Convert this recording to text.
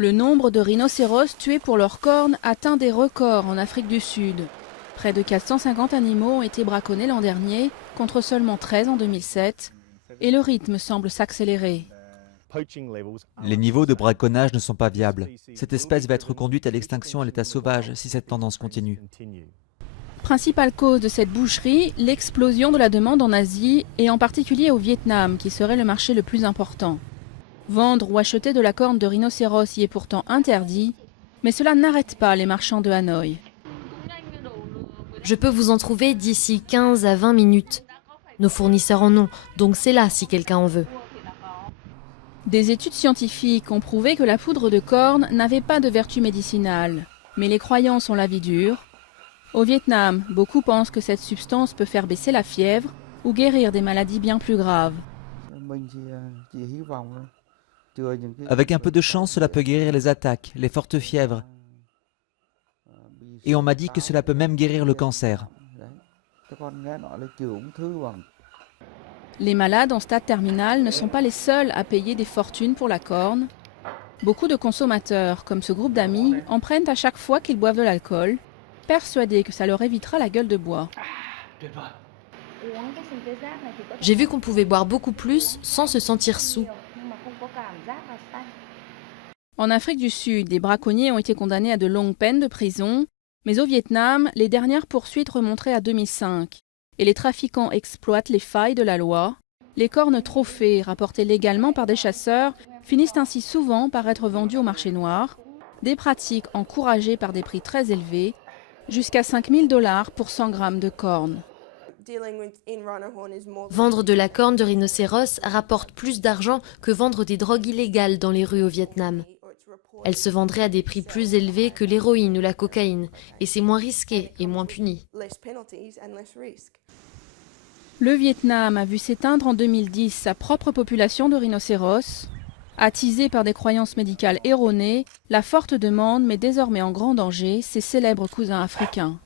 Le nombre de rhinocéros tués pour leurs cornes atteint des records en Afrique du Sud. Près de 450 animaux ont été braconnés l'an dernier, contre seulement 13 en 2007, et le rythme semble s'accélérer. Les niveaux de braconnage ne sont pas viables. Cette espèce va être conduite à l'extinction à l'état sauvage si cette tendance continue. Principale cause de cette boucherie, l'explosion de la demande en Asie et en particulier au Vietnam, qui serait le marché le plus important. Vendre ou acheter de la corne de rhinocéros y est pourtant interdit, mais cela n'arrête pas les marchands de Hanoï. Je peux vous en trouver d'ici 15 à 20 minutes. Nos fournisseurs en ont, donc c'est là si quelqu'un en veut. Des études scientifiques ont prouvé que la poudre de corne n'avait pas de vertu médicinale, mais les croyants ont la vie dure. Au Vietnam, beaucoup pensent que cette substance peut faire baisser la fièvre ou guérir des maladies bien plus graves. Avec un peu de chance, cela peut guérir les attaques, les fortes fièvres. Et on m'a dit que cela peut même guérir le cancer. Les malades en stade terminal ne sont pas les seuls à payer des fortunes pour la corne. Beaucoup de consommateurs, comme ce groupe d'amis, en prennent à chaque fois qu'ils boivent de l'alcool, persuadés que ça leur évitera la gueule de bois. J'ai vu qu'on pouvait boire beaucoup plus sans se sentir saoul. En Afrique du Sud, des braconniers ont été condamnés à de longues peines de prison, mais au Vietnam, les dernières poursuites remonteraient à 2005. Et les trafiquants exploitent les failles de la loi. Les cornes trophées, rapportées légalement par des chasseurs, finissent ainsi souvent par être vendues au marché noir. Des pratiques encouragées par des prix très élevés, jusqu'à 5 000 $ pour 100 grammes de cornes. Vendre de la corne de rhinocéros rapporte plus d'argent que vendre des drogues illégales dans les rues au Vietnam. Elle se vendrait à des prix plus élevés que l'héroïne ou la cocaïne, et c'est moins risqué et moins puni. Le Vietnam a vu s'éteindre en 2010 sa propre population de rhinocéros. Attisée par des croyances médicales erronées, la forte demande met désormais en grand danger ses célèbres cousins africains.